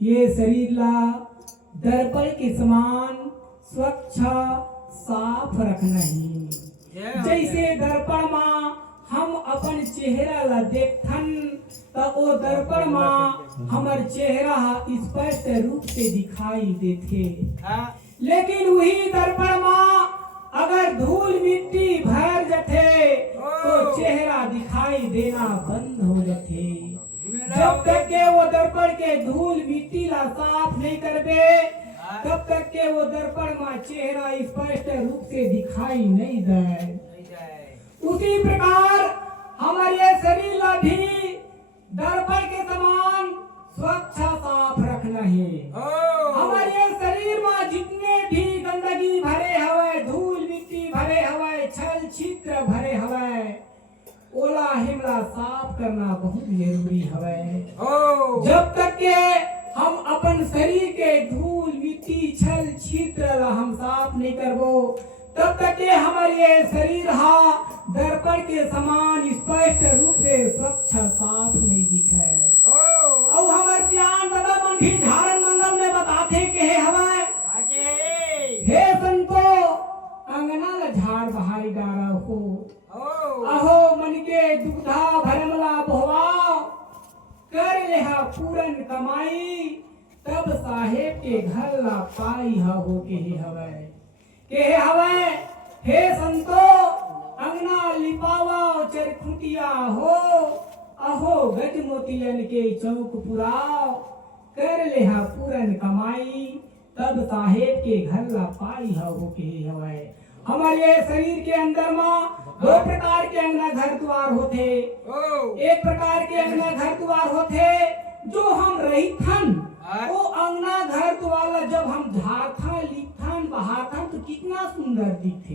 ये शरीरला दर्पण के समान स्वच्छ साफ रखना ही। जैसे दर्पण में हम अपन चेहरा ला देखथन त ओ दर्पण मां हमर चेहरा स्पष्ट रूप से दिखाई देथे। लेकिन वही दर्पण मां अगर धूल मिट्टी भर जाथे तो चेहरा दिखाई देना बंद हो जाथे। जब तक के वो दर्पण के धूल मिट्टी ला साफ नहीं करबे तब तक के वो दर्पण मां चेहरा स्पष्ट रूप से दिखाई नहीं दे। उसी प्रकार हमारे शरीर ला भी दर्पण के समान स्वच्छ साफ रखना है। हमारे शरीर में जितने भी गंदगी भरे हवे, धूल मिट्टी भरे हवे, छल छिद्र भरे हवे, ओला हिमला साफ करना बहुत जरूरी हवे। जब तक के हम अपन शरीर के धूल मिट्टी छल छिद्र ला हम साफ नहीं करबो तब तक के हमारे शरीर दर्पण के समान स्पष्ट रूप से स्वच्छ साफ नहीं दिखे। और हमारे ज्ञान दादा मन भी धारण मंगल में बताते के हवे हे संतो अंगना ला झाड़ बहाई डारा हो, अहो मन के दुग्धा भरमला बोहवाओ, कर लेहा पूरन कमाई तब साहेब के घर ला पाई हो के हवे हे संतो अंगना लिपावा चरखुटिया हो, अहो गज मोतियन के चौक पुराओ, कर लेहा पूरन कमाई तब साहेब के घर ला पाई हो के हवे। हमारे शरीर के अंदर में दो प्रकार के अंगना घर द्वार होते। एक प्रकार के अंगना घर द्वार होते जो हम रहीथन, वो अंगना घर द्वार जब हम झाड़थन लिखथन बहाथन तो कितना सुंदर दिखते।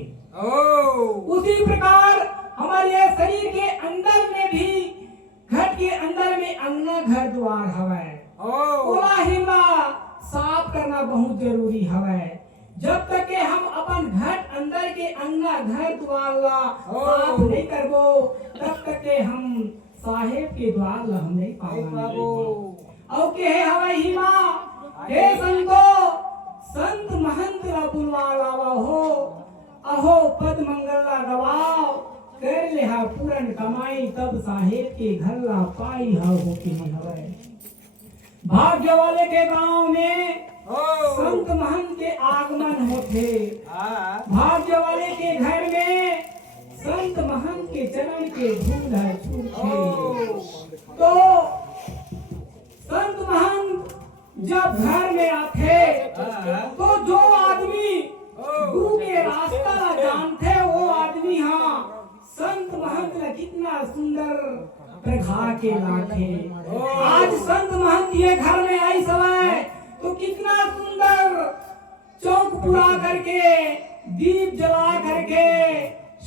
उसी प्रकार हमारे शरीर के अंदर में भी घर के अंदर में अंगना घर द्वार हवे, ओला हिमला साफ करना बहुत जरूरी हवे। जब तक के हम अपन घर अंदर के अंगना घर द्वार ला साफ नहीं करबो तब तक के हम साहेब के द्वार ला हम नहीं पाबो। और के हवे हिमा हे संतो संत महंत ला बुलवा लावा हो, अहो पद मंगल ला गवाओ, कर लेहा पूरन कमाई तब साहेब के घर ला पाई हो के हवे। भाग्य वाले के गांव में संत महंत के आगमन होते, भाग्य वाले के घर में संत महंत के चरण के धूल छूटे। तो संत महंत जब घर में आते तो जो आदमी गुरु के रास्ता जानते वो आदमी संत महंत ने कितना सुंदर प्रभा के लाखे। आज संत महंत ये घर में आई समय तो कितना सुंदर चौक पूरा करके दीप जला करके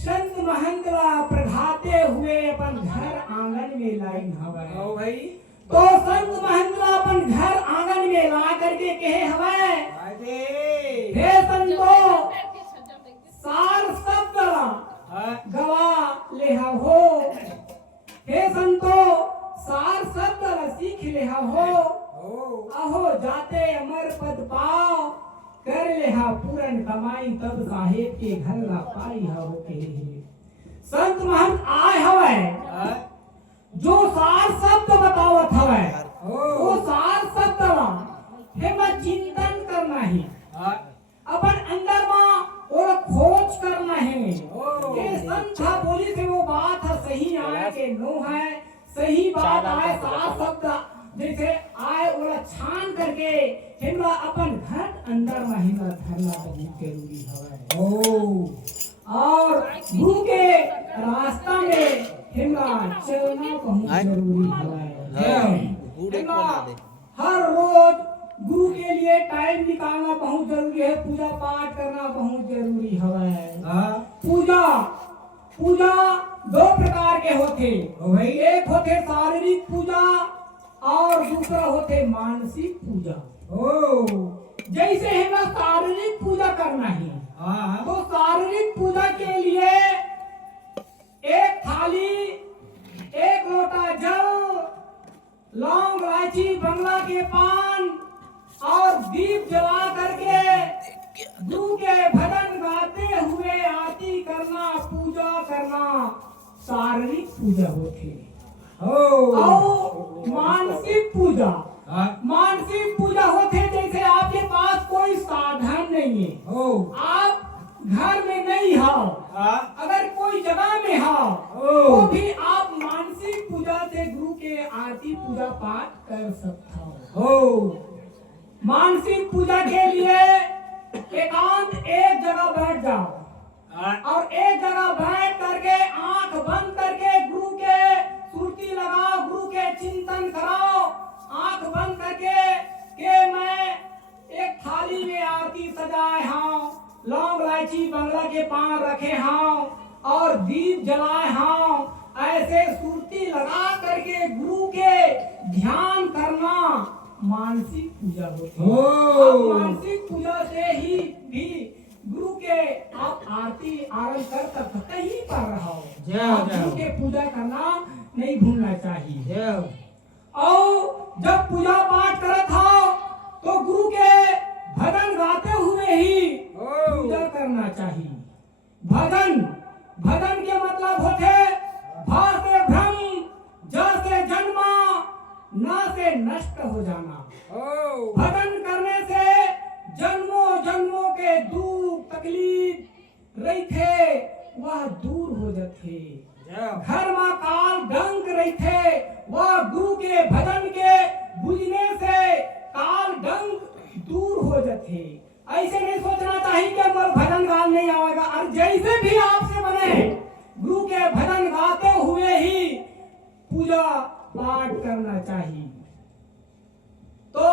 संत महंत ला प्रभाते हुए अपन घर आंगन में लाइन हवे। तो संत महंत ला अपन घर आंगन में ला करके कहे हवे हे संतो सार शब्द गवा लेहा हो, हे संतो सार शब्द सीख लेहा हो, अहो जाते अमर पद पाओ, कर लेहा पूरन कमाई तब साहेब के घर ला पाई हो के। संत महंत आए हवे जो सार शब्द बतावत हवे वो सार शब्द ला हेमा चिंतन करना है, अपन अंदर में और खोज करना है। ये संत बोली से वो बात है सही आए के नो है, सही बात आए सार शब्द जैसे आए ओला छान करके हिमला अपन घर अंदर में हिमला धरना बहुत जरूरी हवे। और गुरु के रास्ता में हिमला चलना बहुत जरूरी हवे। हर रोज गुरु के लिए टाइम निकालना बहुत जरूरी है, पूजा पाठ करना बहुत जरूरी हवे। पूजा दो प्रकार के होते, एक होते शारीरिक पूजा और दूसरा होते मानसिक पूजा। जैसे हमें शारीरिक पूजा करना है तो शारीरिक पूजा के लिए एक थाली, एक लोटा जल, लौंग इलायची बंगला के पान और दीप जला करके गुरु के भजन गाते हुए आरती करना, पूजा करना शारीरिक पूजा होते ओ और मानसिक पूजा हाँ मानसिक पूजा होते जैसे आपके पास कोई साधन नहीं है, ओ आप घर में नहीं हो, हाँ अगर कोई जगह में हो तो भी आप मानसिक पूजा से गुरु के आरती पूजा पाठ कर सकते हो। मानसिक पूजा के लिए एकांत एक जगह बैठ जाओ हाँ और एक जगह बैठ करके आंख बंद करके गुरु के सुरती लगाओ, गुरु के चिंतन कराओ, आंख बंद करके के मैं एक थाली में आरती सजाए हूँ, लौंग इलायची बंगला के पान रखे हूँ और दीप जलाए हूँ, ऐसे सुरती लगा करके गुरु के ध्यान करना मानसिक पूजा होती है। आप मानसिक पूजा से ही भी गुरु के आप आरती आरंभ कर सकते, कहीं पर रहो आप गुरु के पूजा करना नहीं भूलना चाहिए। और जब पूजा पाठ करत हो तो गुरु के भजन गाते हुए ही पूजा करना चाहिए। भजन भजन के मतलब होते भ से भ्रम, ज से जन्मा, न से नष्ट हो जाना। भजन करने से जन्मों जन्मों के दुख तकलीफ रही थे वह दूर हो जाते, घर में काल डंक रही थे वह गुरु के भजन के बुझने से काल डंक दूर हो जाते। ऐसे नहीं सोचना चाहिए कि मोर भजन गान नहीं आएगा, और जैसे भी आपसे बने गुरु के भजन गाते हुए ही पूजा पाठ करना चाहिए। तो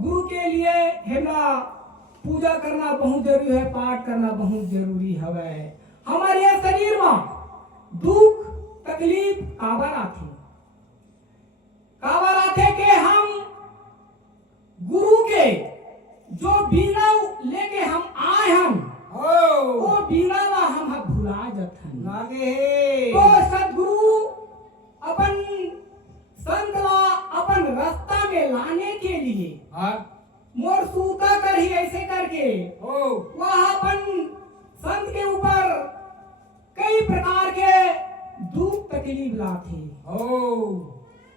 गुरु के लिए हेला पूजा करना बहुत जरूरी है, पाठ करना बहुत जरूरी है। हमारे शरीर में दुख तकलीफ काबर आते के हम गुरु के जो बीना लेके हम आए हम वो बीना ला हम भुला जाथन तो सदगुरु अपन संत ला अपन रास्ता में लाने के लिए मोर सूता कर ही ऐसे करके वह अपन संत के ऊपर कई प्रकार के दुख तकलीफ लाते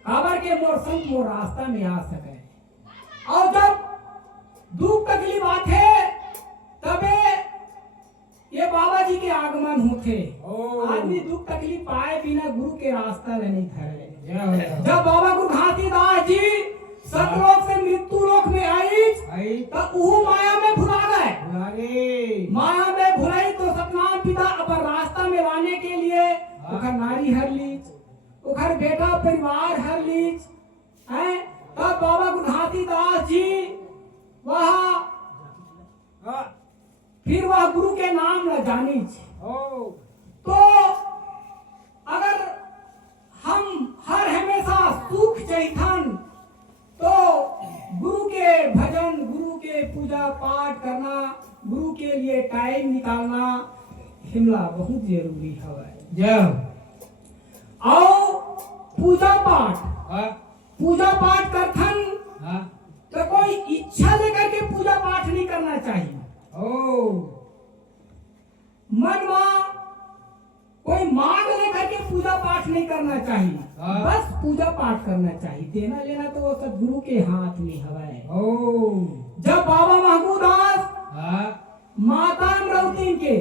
काबर के मोर संत मोर रास्ता में आ सके। और जब दुख तकलीफ आते तबे ये बाबा जी के आगमन होते। आदमी दुख तकलीफ पाए बिना गुरु के रास्ता ले नहीं धरे। जब बाबा गुरु घासीदास जी सतलोक से मृत्यु लोक में आई तब वो माया में भुला गए। माया में भुलाई तो सतनाम पिता अपन रास्ता में लाने के लिए उखर नारी हर लीज, उखर बेटा परिवार हर लीज है। तब बाबा गुरु घासीदास जी वह फिर वह गुरु के नाम न जानी। तो अगर हम हर हमेशा सुख चाहिए तो गुरु के भजन, गुरु के पूजा पाठ करना, गुरु के लिए टाइम निकालना हिमला बहुत जरूरी है। और पूजा पाठ करथन तो कोई इच्छा लेकर के पूजा पाठ नहीं करना चाहिए। मन में कोई मांग लेकर के पूजा पाठ नहीं करना चाहिए, बस पूजा पाठ करना चाहिए। देना लेना तो वो सब गुरु के हाथ में है। जब बाबा महमूदास माता अमरावती के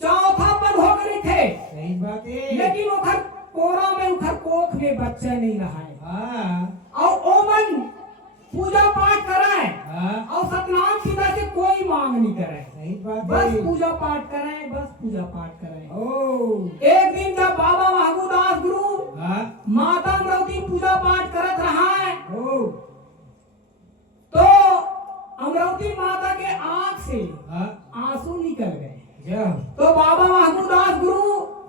चौथा पद हो गए थे, सही बात है। लेकिन उखर कोरा में उखर कोख में बच्चा नहीं रहा है और ओमन पूजा पाठ कराए और सतनाम पिता से कोई मांग नहीं कराए, सही बात बस पूजा पाठ कराए, बस पूजा पाठ कराए। एक दिन जब बाबा महमूदास गुरु माता अमरावती पूजा पाठ करत रहा है तो अमरावती माता के आंख से आंसू निकल गए। तो बाबा महमूदास गुरु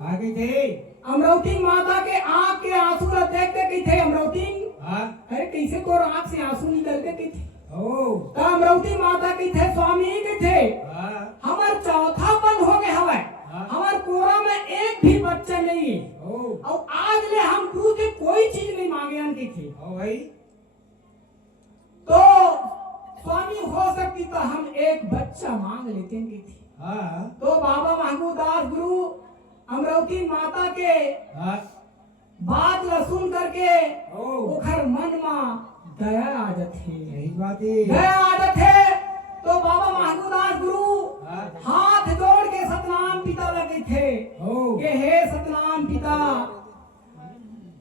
आगे थे अमरावती माता के आंख के आंसू देखते कही थे अमरावती अरे कैसे तो आंख से आंसू निकलते कही थे। तो अमरावती माता कही थे स्वामी कही थे हमार चौथा पन हो गए हवा, हमार कोरा में एक भी बच्चा नहीं है और आज ले हम गुरु से कोई चीज नहीं मांगे की थे। तो स्वामी हो सकती तो हम एक बच्चा मांग लेते थे। तो बाबा महमूदास गुरु अमरावती माता के हाँ बात ला सुन करके ओ ओखर मन में दया आ जाथे। सही बात है दया आ जाथे तो बाबा महंगूदास गुरु हाँ हाथ जोड़ के सतनाम पिता लगे थे ओ कि हे सतनाम पिता,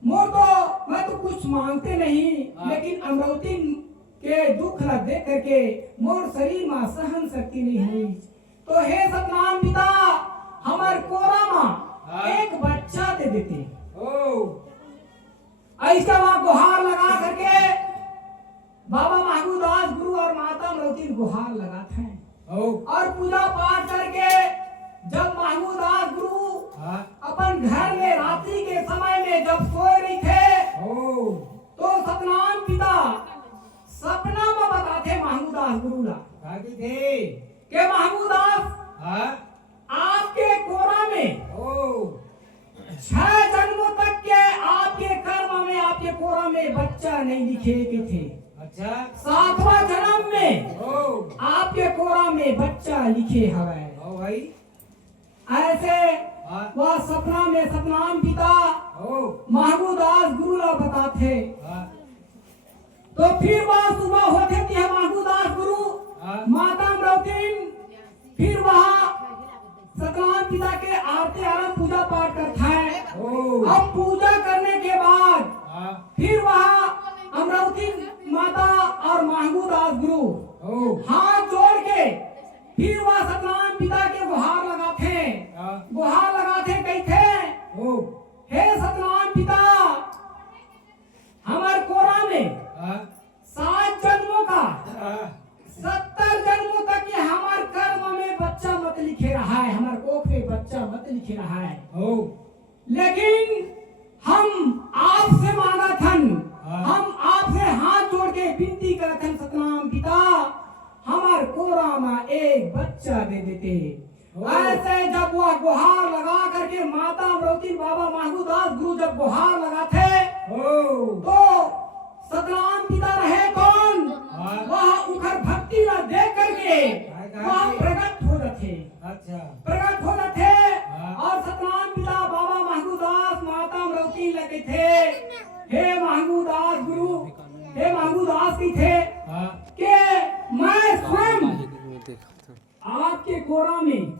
मोर तो मैं तो कुछ मांगते नहीं, लेकिन अमरावती के दुख ला देख करके मोर शरीर में सहन शक्ति नहीं हुई, तो हे सतनाम पिता हमार कोरा में एक बच्चा दे देते। ओ ऐसा वहां गुहार लगा करके बाबा महंगूदास गुरु और माता अमरावती गुहार लगाते हैं ओ और पूजा पाठ करके जब महंगूदास गुरु हाँ अपन घर में रात्रि के समय में जब सोए रही थे ओ तो सतनाम पिता सपना में बताते महंगूदास गुरु ला बाकी थे कि महंगूदास हाँ आपके कोरा में ओ 6 जन्मों तक के आपके कर्म में आपके कोरा में बच्चा नहीं लिखे के थे, अच्छा 7वां जन्म में ओ आपके कोरा में बच्चा लिखे हवे। ओ भाई ऐसे हाँ वह सपना में सतनाम पिता ओ महंगूदास गुरु ला बताते। हाँ तो फिर वह सुबह होते कि महंगूदास गुरु हाँ माता अमरावती फिर वह सतनाम पिता के आरती आरती पूजा पाठ करता है। ओ अब पूजा करने के बाद हाँ फिर वह अमरावती माता और महंगूदास गुरु ओ हाथ जोड़ के फिर वह सतनाम पिता के गुहार लगाते हैं। हाँ गुहार लगाते कहते ओ हे सतनाम पिता हमार कोरा में हाँ 7 जन्मों का हाँ 70 जन्मों तक ये हमार कर्म में बच्चा मत लिखे रहा है, हमार कोख में बच्चा मत लिखे रहा है, ओ लेकिन हम आपसे मांगा थन, हाँ। हम आपसे हाथ जोड़ के विनती करथन सतनाम पिता हमार कोरा में एक बच्चा दे देते। ओ। ऐसे जब वह गुहार लगा करके माता अमरावती बाबा महंगूदास गुरु जब गुहार लगाते ओ तो सतनाम पिता रहे कौन, हाँ वह उखर भक्ति ला देख करके वह प्रकट हो जाते, अच्छा प्रकट हो जाते हाँ। और सतनाम पिता बाबा महंगूदास माता अमरावती लगे थे हे महंगूदास गुरु, हे महंगूदास की थे हाँ कि मैं स्वयं आपके कोरा में